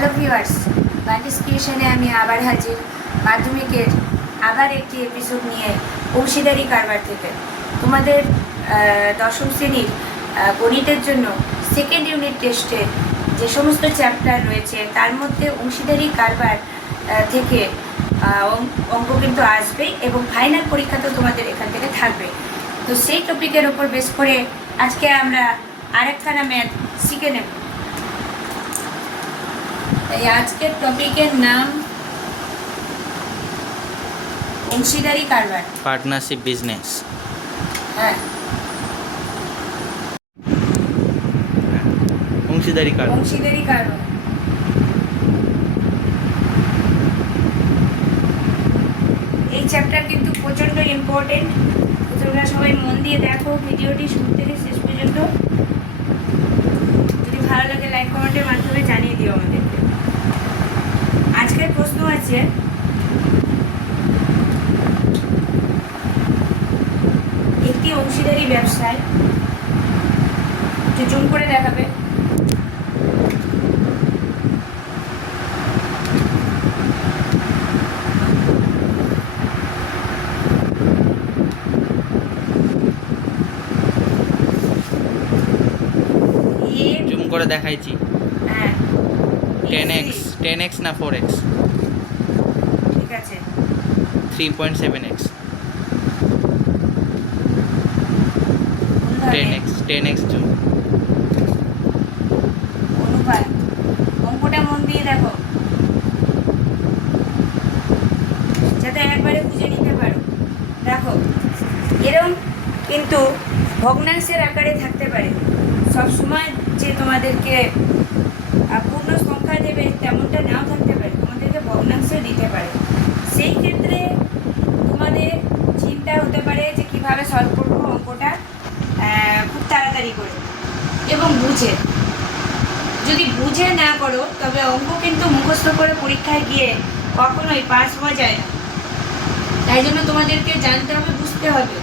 Hello viewers, বান্টিস ক্রিয়েশনে আমি আবার হাজির মাধ্যমিকের আবার একটি এপিসোড নিয়ে অংশীদারি কারবার থেকে। তোমাদের দশম শ্রেণীর গণিতের জন্য সেকেন্ড ইউনিট টেস্টে যে সমস্ত চ্যাপ্টার রয়েছে তার মধ্যে অংশীদারি কারবার থেকে অঙ্ক কিন্তু আসবেই এবং ফাইনাল পরীক্ষাতেও তোমাদের এখান থেকে থাকবে। তো সেই টপিকের ওপর বেস করে আজকে আমরা আরেকখানা ম্যাথ শিখে নেব। এই আজকের টপিকের নাম অংশীদারি কারবার, পার্টনারশিপ বিজনেস। হ্যাঁ, অংশীদারি কারবার। অংশীদারি কারবার। এই চ্যাপ্টার কিন্তু প্রচণ্ড ইম্পর্টেন্ট। তোমরা সবাই মন দিয়ে দেখো ভিডিওটি শুরু থেকে শেষ পর্যন্ত। যদি ভালো লাগে লাইক কমেন্টের মাধ্যমে জানিয়ে দিও আমাদেরকে। আজকের প্রশ্ন আছে, একটি অংশীদারি ব্যবসায়, একটু জুম করে দেখাবে, জুম করে দেখাইছি। হ্যাঁ 10x 10x না 4x? ঠিক আছে, 3.7x 10x জুম। অনুপাত। অঙ্কটা মন দিয়ে দেখো যাতে একবারে বুঝে নিতে পারো। দেখো এরকম কিন্তু ভগ্নাংশের আকারে থাকতে পারে। সব সময় যে তোমাদেরকে পূর্ণ সংখ্যা দেবে তেমনটা নাও থাকতে পারে, তোমাদেরকে ভগ্নাংশে দিতে পারে। সেই ক্ষেত্রে তোমাদের চিন্তা হতে পারে যে কীভাবে সলভ করবো অঙ্কটা খুব তাড়াতাড়ি করে এবং বুঝে। যদি বুঝে না করো তবে অঙ্ক কিন্তু মুখস্থ করে পরীক্ষায় গিয়ে কখনোই পাস হওয়া যায় না। তাই জন্য তোমাদেরকে জানতে হবে, বুঝতে হবে।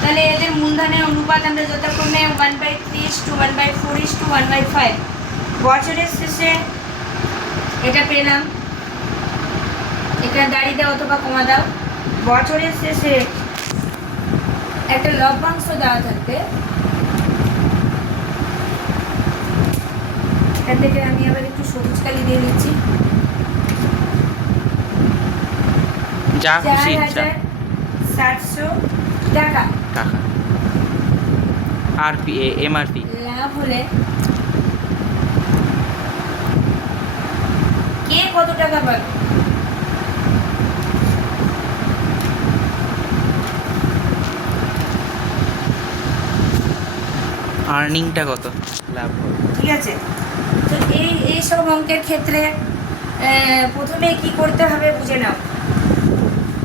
তাহলে এদের মূলধনের অনুপাত আমরা যথাক্রমে 1/3:1/4:1/5 বছরের শেষে এটা পেলাম। এটা দাঁড়িয়ে দাও অথবা কমা দাও। বছরের শেষে একটা লভ্যাংশ দেওয়া থাকবে। এখান থেকে আমি আবার একটু সবুজ কালি দিয়ে দিচ্ছি। যা খুশি ইচ্ছা 4,700 টাকা টাকা। আরপি এমআরপি লাভ হলে কে কত টাকা পাবে? আর্নিংটা কত লাভ হবে? ঠিক আছে, তো এই সব অঙ্কের ক্ষেত্রে প্রথমে কি করতে হবে বুঝে নাও।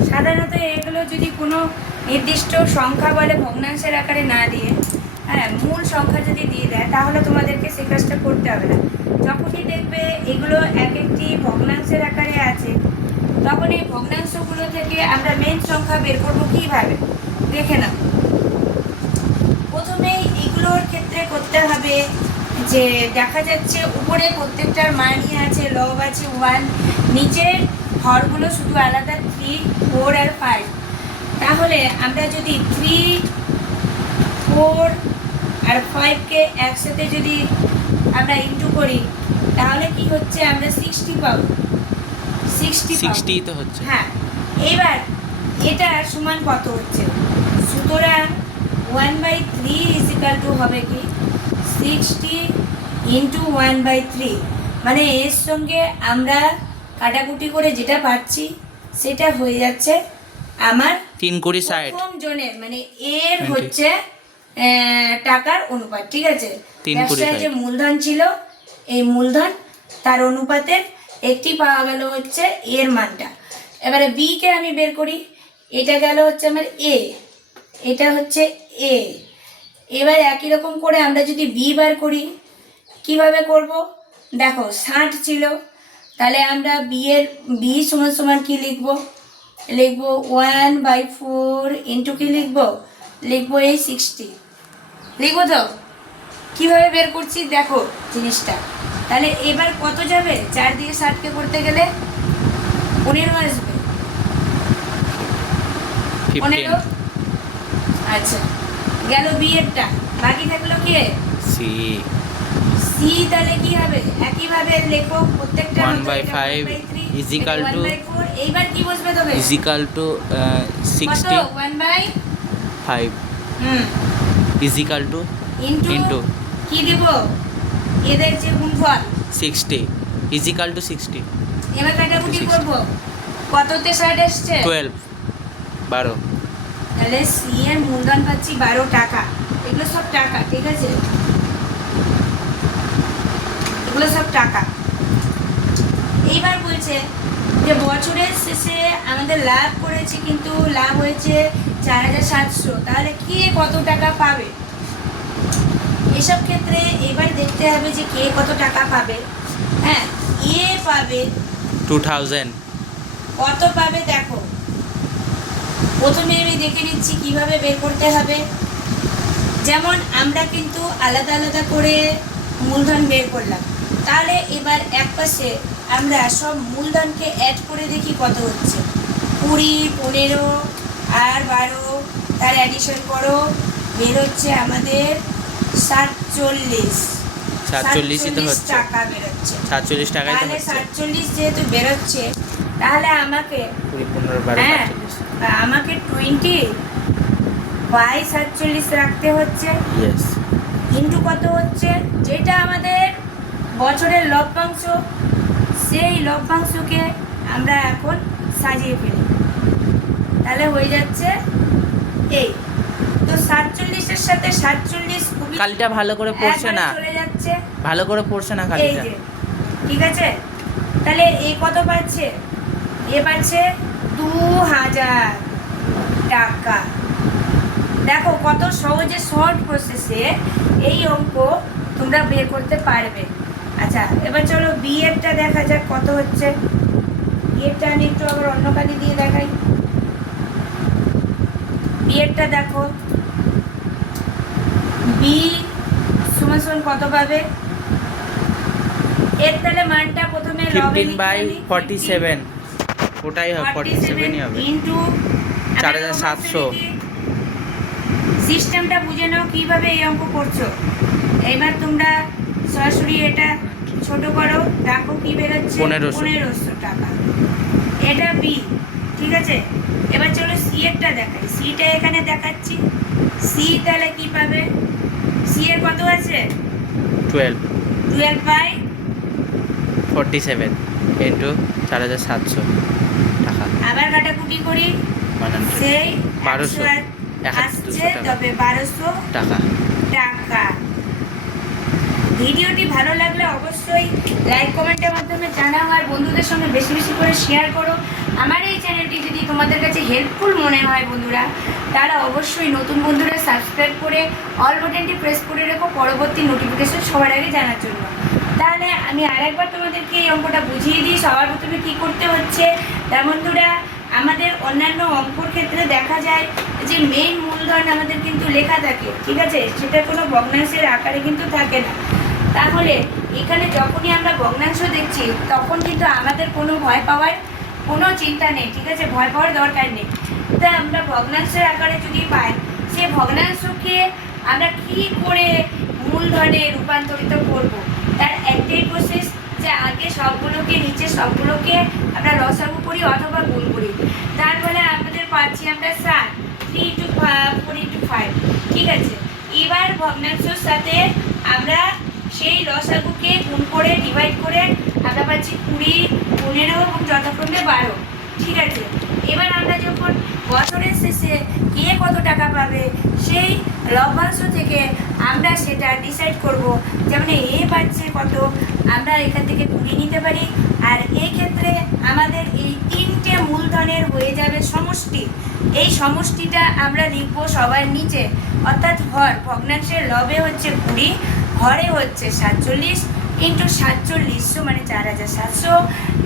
সাধারণত এগুলো যদি কোনো নির্দিষ্ট সংখ্যা বলে ভগ্নাংশের আকারে না দিয়ে, হ্যাঁ, মূল সংখ্যা যদি দিয়ে দেয় তাহলে তোমাদেরকে সে কাজটা করতে হবে না। যখনই দেখবে এগুলো এক একটি ভগ্নাংশের আকারে আছে তখন এই ভগ্নাংশগুলো থেকে আমরা মেন সংখ্যা বের করবো কীভাবে দেখে নাও। প্রথমেই এগুলোর ক্ষেত্রে করতে হবে যে দেখা যাচ্ছে উপরে প্রত্যেকটার মানই আছে, লব আছে 1, নিচের হরগুলো শুধু আলাদা 3, 4 আর 5। তাহলে আমরা যদি 3, 4 আর 5কে একসাথে যদি আমরা ইনটু করি তাহলে কি হচ্ছে, আমরা 60 পাবো। 60 তো হচ্ছে। হ্যাঁ, এবার এটা সমান কত হচ্ছে? সুতরাং 1/3 হবে কি 60 × 1/3, মানে এর সঙ্গে আমরা কাটাকুটি করে যেটা পাচ্ছি সেটা হয়ে যাচ্ছে আমার 3 × 60 প্রথম জনের, মানে এর হচ্ছে টাকার অনুপাত। ঠিক আছে, 3 × ব্যবসায় যে মূলধন ছিল এই মূলধন তার অনুপাতের একটি পাওয়া গেল হচ্ছে এর মানটা। এবারে বি কে আমি বের করি। এটা গেল হচ্ছে আমার এ, এটা হচ্ছে এ। এবার একই রকম করে আমরা যদি বি বার করি কিভাবে করব দেখো, 60 ছিল, তাহলে আমরা বি সমান সমান কি লিখবো? লিখবো 1/4 ইন্টু কি লিখবো? লিখবো এই 60 লিখবো তো। কিভাবে বের করছি দেখো জিনিসটা। তাহলে এবার কত যাবে 4 দিয়ে 60কে করতে গেলে 15 আসবে, 15। 15 আচ্ছা গেল বি এরটা, বাকি থাকলো কে সি সি। তাহলে কি হবে একইভাবে লেখো প্রত্যেকটা 1/5 is equal to 1/4। এইবার কি বসবে তবে is equal to কত 60 1/5 5 is equal to into into কি দিব এদের যে গুণফল 60 is equal to 60 এবার কাটাকুটি 60 করব কততে 60 আসছে 12 তাহলে সি এর মূলধন পাচ্ছি 12 টাকা। এগুলো সব টাকা, ঠিক আছে, এগুলো সব টাকা। এইবার বলছে যে বছরের শেষে আমাদের লাভ করেছি কিন্তু লাভ হয়েছে 4700, তাহলে কে কত টাকা পাবে? এসব ক্ষেত্রে এবার দেখতে হবে যে কে কত টাকা পাবে। হ্যাঁ এ পাবে 2000 কত পাবে দেখো, প্রথমে আমি দেখে নিচ্ছি কিভাবে বের করতে হবে। যেমন আমরা কিন্তু আলাদা আলাদা করে মূলধন বের করলাম, তাহলে এবার একপাশে আমরা সব মূলধনকে অ্যাড করে দেখি কত হচ্ছে। 20 15 আর 12 তার অ্যাডিশন করো, বের হচ্ছে আমাদের 47 47 তো হচ্ছে টাকা বেরোচ্ছে। 47 টাকায় তো তাহলে হচ্ছে 47 যেহেতু বেরোচ্ছে তাহলে আমাকে 20 15 12 হ্যাঁ 47 আমাকে 20/47 রাখতে হচ্ছে। ইয়েস ইন্টু কত হচ্ছে যেটা আমাদের বছরের লভ্যাংশ, সেই লভ্যাংশকে আমরা এখন সাজিয়ে ফেলি, তাহলে হয়ে যাচ্ছে এই। তো 47-এর সাথে 47 খুবই কালিটা ভালো করে পড়ছে একবারে না, চলে যাচ্ছে। ভালো করে পড়ছে না এই কালিটা। যে ঠিক আছে, তাহলে এ কত পাচ্ছে? এ পাচ্ছে 2000 টাকা। দেখো কত সহজে শর্ট প্রসেসে এই অঙ্ক তোমরা বের করতে পারবে। আচ্ছা এবার চলো বি এরটা দেখা যাক কত হচ্ছে। বি এরটা আমি একটু আবার অন্য কালি দিয়ে দেখাই। বি এরটা দেখো, বি সমান কত পাবে? এর তাহলে মানটা প্রথমে লবে 15/47 ওটাই হবে 47ই হবে ইনটু 4700। সিস্টেমটা বুঝে নাও কিভাবে এই অঙ্ক করছো। এবার তোমরা সরাসরি এটা ছোট করো, দেখো কি বেরোচ্ছে 1500 টাকা। এটা বি, ঠিক আছে। এবার চলো সি এরটা দেখাই, সিটা এখানে দেখাচ্ছি। সি তাহলে কি পাবে? সি এর কত আছে 12/47 ইন্টু 4700 টাকা আবার কাটাকুটি করি, 100 সেই 1200 আসছে, তবে 1200 টাকা। টাকা। ভিডিওটি ভালো লাগলে অবশ্যই লাইক কমেন্টের মাধ্যমে জানাও, আর বন্ধুদের সঙ্গে বেশি বেশি করে শেয়ার করো। আমার এই চ্যানেলটি যদি তোমাদের কাছে হেল্পফুল মনে হয় বন্ধুরা, তারা অবশ্যই নতুন বন্ধুরা সাবস্ক্রাইব করে অল বাটনটি প্রেস করে রেখো পরবর্তী নোটিফিকেশন সবার আগে জানার জন্য। তাহলে আমি আরেকবার তোমাদেরকে এই অঙ্কটা বুঝিয়ে দিই সবার প্রথমে কী করতে হচ্ছে। তা বন্ধুরা আমাদের অন্যান্য অঙ্কর ক্ষেত্রে দেখা যায় যে মেইন মূলধন আমাদের কিন্তু লেখা থাকে, ঠিক আছে, সেটা কোনো ভগ্নাংশের আকারে কিন্তু থাকে না। তাহলে এখানে যখনই আমরা ভগ্নাংশ দেখছি তখন কিন্তু আমাদের কোনো ভয় পাওয়ার কোনো চিন্তা নেই, ঠিক আছে, ভয় পাওয়ার দরকার নেই। তা আমরা ভগ্নাংশের আকারে যদি পাই, সে ভগ্নাংশকে আমরা কী করে মূলধনে রূপান্তরিত করব, তার একটাই প্রসেস যে আগে সবগুলোকে নিচে সবগুলোকে আমরা লসাগু করি অথবা গুণ করি। তার ফলে আমাদের পাচ্ছি আমরা 7 3 × 4 × 5, ঠিক আছে। এবার ভগ্নাংশের সাথে আমরা সেই লসাগুকে গুণ করে ডিভাইড করে আমরা পাচ্ছি 20 15 এবং যথাক্রমে 12, ঠিক আছে। এবার আমরা যখন বছরের শেষে কে কত টাকা পাবে সেই লভ্যাংশ থেকে আমরা সেটা ডিসাইড করব। যেমন এ পাচ্ছে কত, আমরা এখান থেকে তুলে নিতে পারি। আর এই ক্ষেত্রে আমাদের এই 3টে মূলধনের হয়ে যাবে সমষ্টি। এই সমষ্টিটা আমরা লিখব সবার নিচে, অর্থাৎ হর ভগ্নাংশের লবে হচ্ছে 20, হরে হচ্ছে 47 ইন্টু 47 মানে 4700।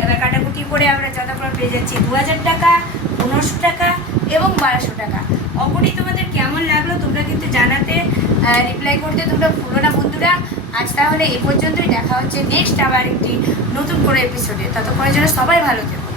এবার কাটাকুটি করে আমরা যথাক্রমে পেয়ে যাচ্ছি 2000 টাকা, 1500 টাকা এবং 1200 টাকা। অঙ্কটি তোমাদের কেমন লাগলো তোমরা কিন্তু জানাতে রিপ্লাই করতে তোমরা ভুলো না বন্ধুরা। আজ তাহলে এ পর্যন্তই, দেখা হচ্ছে নেক্সট আবার একটি নতুন কোনো এপিসোডে। ততক্ষণের জন্য সবাই ভালো থেকো।